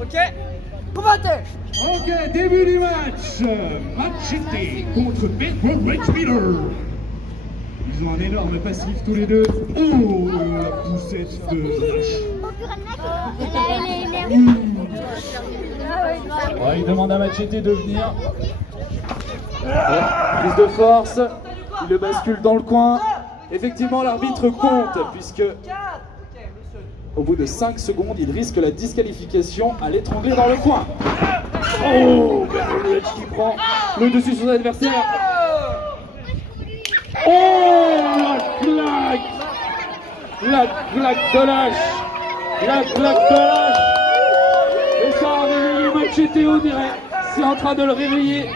Ok. Combattez. Ok, début du match. Machete contre Bedford Rage Miller. Ils ont un énorme passif tous les deux. Oh, la poussette de vache. Il demande à Machete de venir. Prise de force. Il le bascule dans le coin. Effectivement, l'arbitre compte, puisque au bout de 5 secondes, il risque la disqualification à l'étrangler dans le coin. Oh, Bedford Rage qui prend le dessus sur son adversaire. Oh, la claque de lâche. La claque de lâche. Et ça a réveillé Machete, on dirait. C'est en train de le réveiller.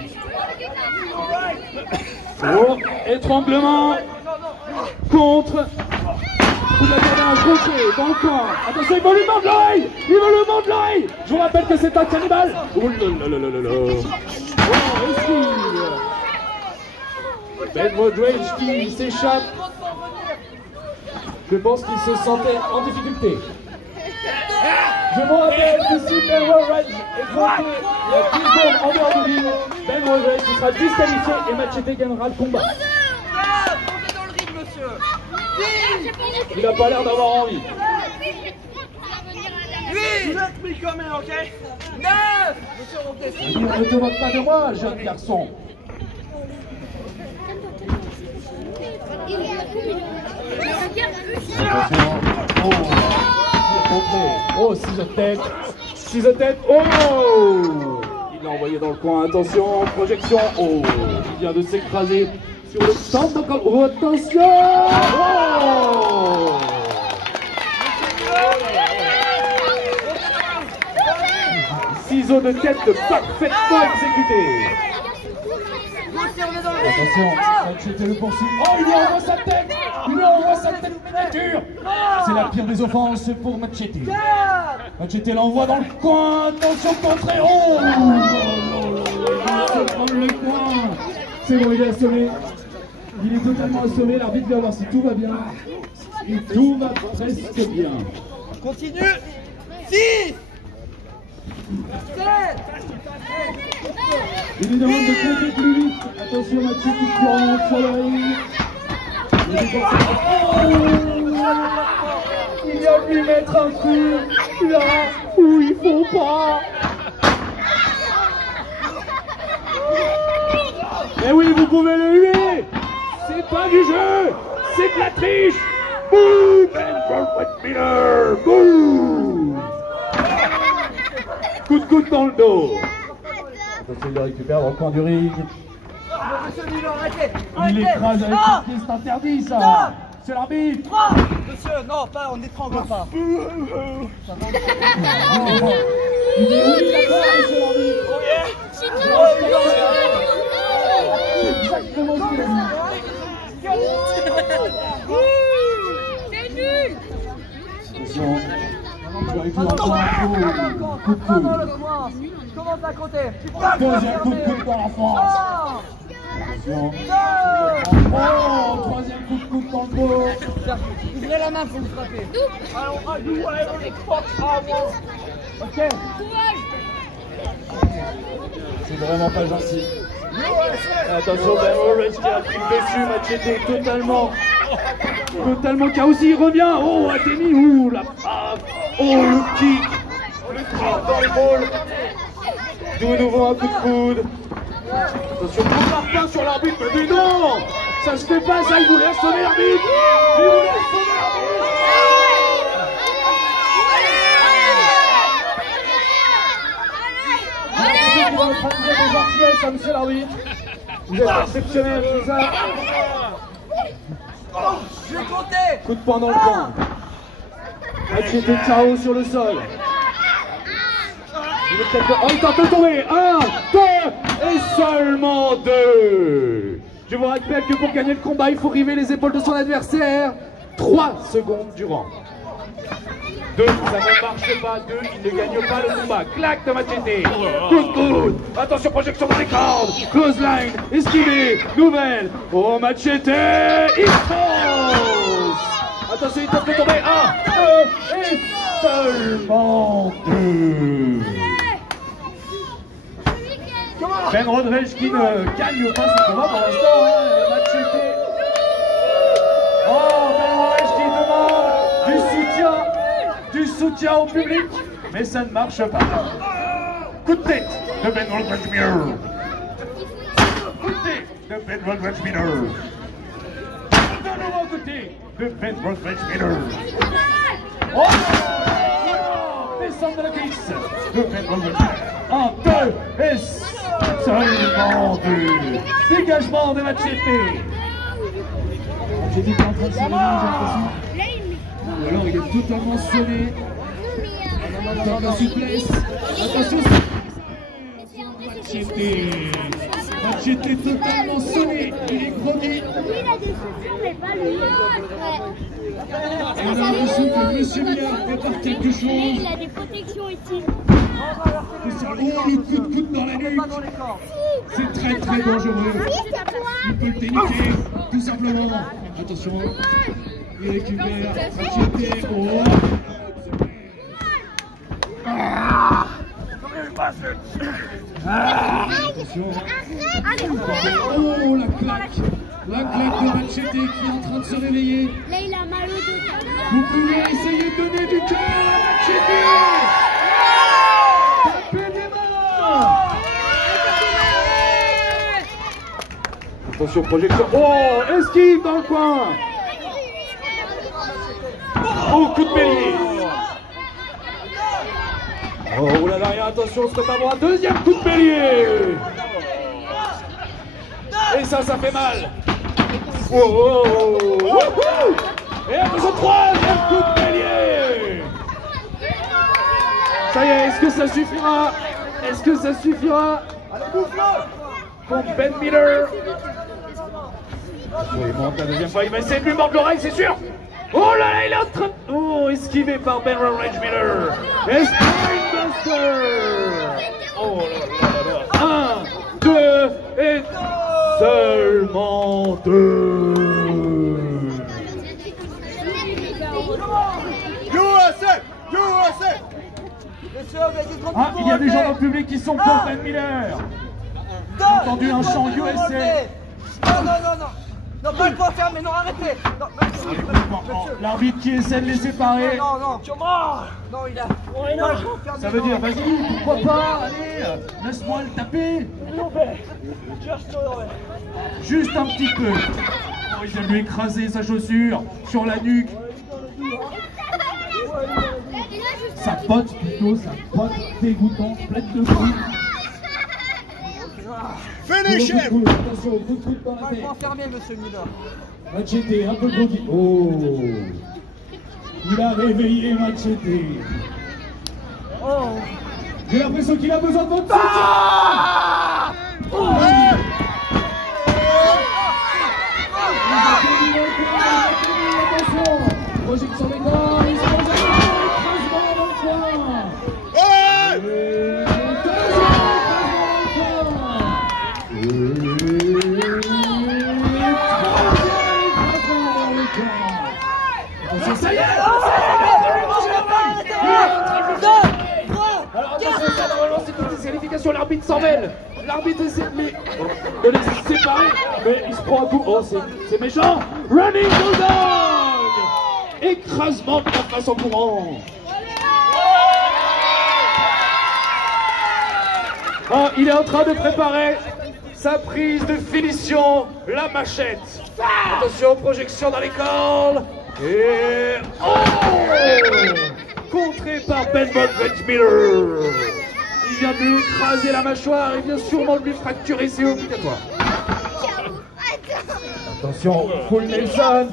Oh, étranglement. Contre. Coup de la garde crochet dans le coin. Attention, il va lui mordre l'oreille. Il va lui mordre l'oreille. Je vous rappelle que c'est un cannibale. Oh là là là là là. Oh, esquive. Bedford Rage qui s'échappe. Je pense qu'il se sentait en difficulté. Je vous rappelle que si Bedford Rage est bloqué il y a 10 secondes en dehors du ring, Bedford Rage sera disqualifié et Machete gagnera le combat. Montez dans le ring, monsieur. Il n'a pas l'air d'avoir envie. 8. Mis quand même, ok. 9. Monsieur, remontez. Ne te moque pas de moi, jeune garçon. Oh, six de tête, oh! Il l'a envoyé dans le coin, attention, projection, oh! Il vient de s'écraser sur le centre de corps, oh, attention! Oh! Ciseaux de tête parfaitement exécutés. Attention, Machete le poursuit. Oh, il lui envoie sa tête! Il lui envoie sa tête miniature! C'est la pire des offenses pour Machete. Machete l'envoie dans le coin. Attention, contré. Oh! Il se prend le coin. C'est bon, il est assommé. Il est totalement assommé. L'arbitre va voir si tout va bien. Et tout va presque bien. Continue. 6. 7. Il lui demande de compter plus vite. Attention, Machete qui remonte sur le ring. Il vient de lui mettre un coup là où il faut pas. Mais oui, vous pouvez le huer. C'est pas du jeu, c'est de la triche. Boum, Bedford Miller. Boum. Coup de coude dans le dos. Attention, il le récupère dans le coin du ring. Monsieur Miller, arrêtez. Il l'écrase avec le pied, c'est interdit ça. C'est l'arbitre. 3. Monsieur, non, pas, on n'étrangle pas. Il dit oui, d'accord, monsieur l'arbitre. C'est exactement ce qu'il a dit. Attention. Il arrive dans le coin. Coup de coude. Commence à côté. Deuxième coup de coude dans la France. Attention. Oh, troisième coup de coude dans le dos. Ouvrez la main pour me frapper. Ok. C'est vraiment pas gentil. Attention, Bedford Rage qui a pris le dessus. Machete totalement chaos. Il revient. Oh, Ademi. Ouh, la frappe. Oh, le kick. Le frappe dans l'épaule. De nouveau un coup de coude. Attention, coup de Martin sur l'arbitre. Mais non, ça se fait pas, ça. Il voulait assommer l'arbitre. Il voulait assommer l'arbitre. Vous allez pratiquer des gentillesses, monsieur l'arbitre. Vous êtes exceptionnel, c'est ça. Je vais compter. Coup de poing dans le coin. Machete KO sur le sol. Il est peut-être... Oh, il tente de tomber. 1, 2 et seulement 2. Je vous rappelle que pour gagner le combat, il faut river les épaules de son adversaire 3 secondes durant. 2, ça ne marche pas. 2, il ne gagne pas le combat. Claque de Machete. Coup de coude. Attention, projection dans les cordes. Close line. Esquivé. Nouvelle. Oh, Machete. Il fonce. Attention, il tente de tomber. 1, 2 et seulement 2. Ben Rodrege qui ne gagne pas son combat pour l'instant. Machete. Oh, Ben Rodrege qui demande du soutien au public, mais ça ne marche pas. Coup de tête de Ben Rodrege Miller. Coup de tête de Ben Rodrege Miller. De nouveau côté de Ben Rodrege Miller. Oh! Descente de la cuisse de Ben Rodrege Miller. En 2 et seulement 2. Dégagement de Machete. Machete est en train de se réveiller, j'ai l'impression. Ou alors il est totalement sonné. Dans la souplesse. Attention, Machete est totalement sonné. Il est groggy. Lui, il a des chaussures, mais pas lui. Et on a l'impression que Monsieur Millard prépare quelque chose. Il a des protections ici. Oh, le coup de coude dans la nuque. C'est très très dangereux. Il peut le déniquer, tout simplement. Attention. Il récupère. Machete. Oh. Attention. Oh, la claque. La claque de Machete qui est en train de se réveiller. Là, il a mal au dos. Vous pouvez essayer de donner du cœur à Machete. Tapez des mains. Attention, projection. Oh, esquive dans le coin. Oh, coup de bélier. Oh là là, et attention, c'est pas bon. Un deuxième coup de bélier. Et ça fait mal. Oh, oh, oh, oh, oh. Et attention, troisième coup de bélier. Ça y est, est-ce que ça suffira? Est-ce que ça suffira contre Ben Miller? Il monte la deuxième fois, il va essayer de lui mordre l'oreille, c'est sûr. Oh là là, il est en train de... Oh, esquivé par Ben Rodrege Miller. Et Spinebuster. Oh là là là là. 1, 2 et seulement 2. USA! Ah, il y a des gens dans le public qui sont pour Ben Miller. J'ai entendu un chant USA. Non, pas le point fermé, non, arrêtez. L'arbitre qui essaie de les séparer. Non, il a... Ça veut dire, vas-y, pourquoi pas, allez, laisse-moi le taper. Juste un petit peu. Oh, il vient de lui écraser sa chaussure sur la nuque. Sa botte plutôt, sa botte dégoûtante, pleine de fruits. Finish him! Attention, coup de coude dans la tête. Fermé, monsieur Miller. Machete, un peu groggy. Oh! Il a réveillé Machete. Oh! J'ai l'impression qu'il a besoin de votre soutien. Oh! Attention! Projection des gants, il se pose écrasement dans le coin. Ça y est, alors attention, ça normalement c'est une disqualification, l'arbitre s'en mêle. L'arbitre essaie de les séparer, mais il se prend un coup. Oh, c'est méchant. Running Bulldog. Écrasement de la face en courant. Oh, il est en train de préparer sa prise de finition, la machette. Attention, projection dans les cordes. Et... Oh! Contré par Ben Rodrege Miller. Il vient de lui écraser la mâchoire, il vient sûrement de lui fracturer, c'est obligatoire. Attention, Full Nelson.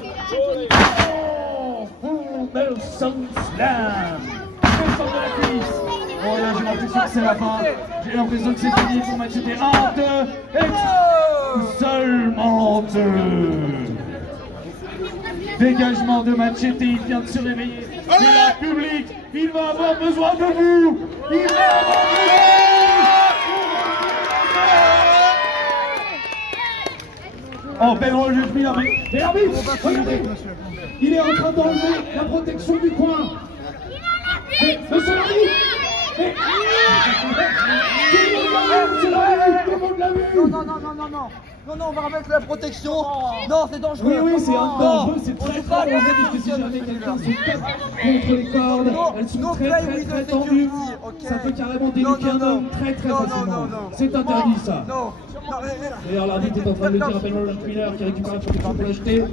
Oh, Full Nelson Slam. Descend de la cuisse. Oh là, j'ai l'impression que c'est la fin. J'ai l'impression que c'est fini pour Machete. 1, 2, et seulement 2. Dégagement de Machete, il vient de se réveiller. Et la public, il va avoir besoin de vous. Il va avoir besoin de vous. Oh, Ben Rodrege Miller, mais l'arbitre, regardez, il est en train d'enlever la protection du coin. Monsieur l'arbitre, c'est l'arbitre, pas vu. Non, non, non, non, non, non. Non, non, on va remettre la protection. Non, c'est dangereux. Oui, oui, c'est un dangereux, c'est on très joue très pas dangereux avec parce que si les jamais quelqu'un se tape non. contre les cordes, Non, elles sont non très play très with très the tendues. security, ok. Ça peut carrément dénuquer un homme très très Non, non, facilement. non, non. C'est interdit ça. Non, non, D'ailleurs, l'arbitre est en train de le dire à Benoît Miller qui récupère la protection pour l'acheter.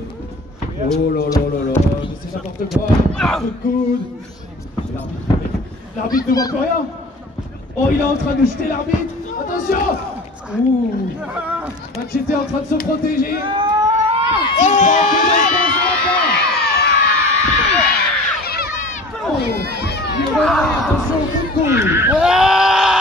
Oh là là là là, mais c'est n'importe quoi. Un coup de coude. L'arbitre ne voit plus rien. Oh, il est en train de jeter l'arbitre. Attention. Ouh. Machete est en train de se protéger. Oh, il revient, attention, coup de coude.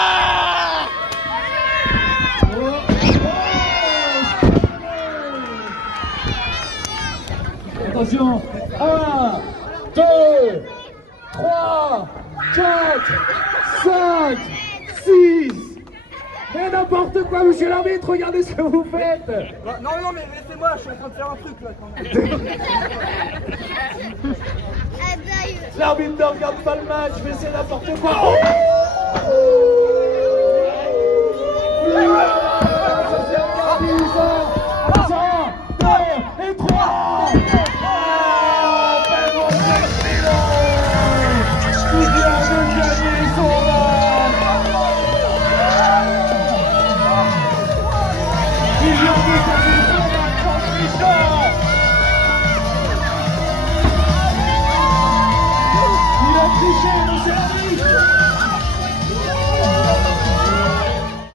Attention, 1, 2, 3, 4, 5, 6. Mais n'importe quoi, monsieur l'arbitre, regardez ce que vous faites. non, non, mais laissez-moi, je suis en train de faire un truc là quand même. L'arbitre ne regarde pas le match, mais c'est n'importe quoi. Il a triché, monsieur l'arbitre.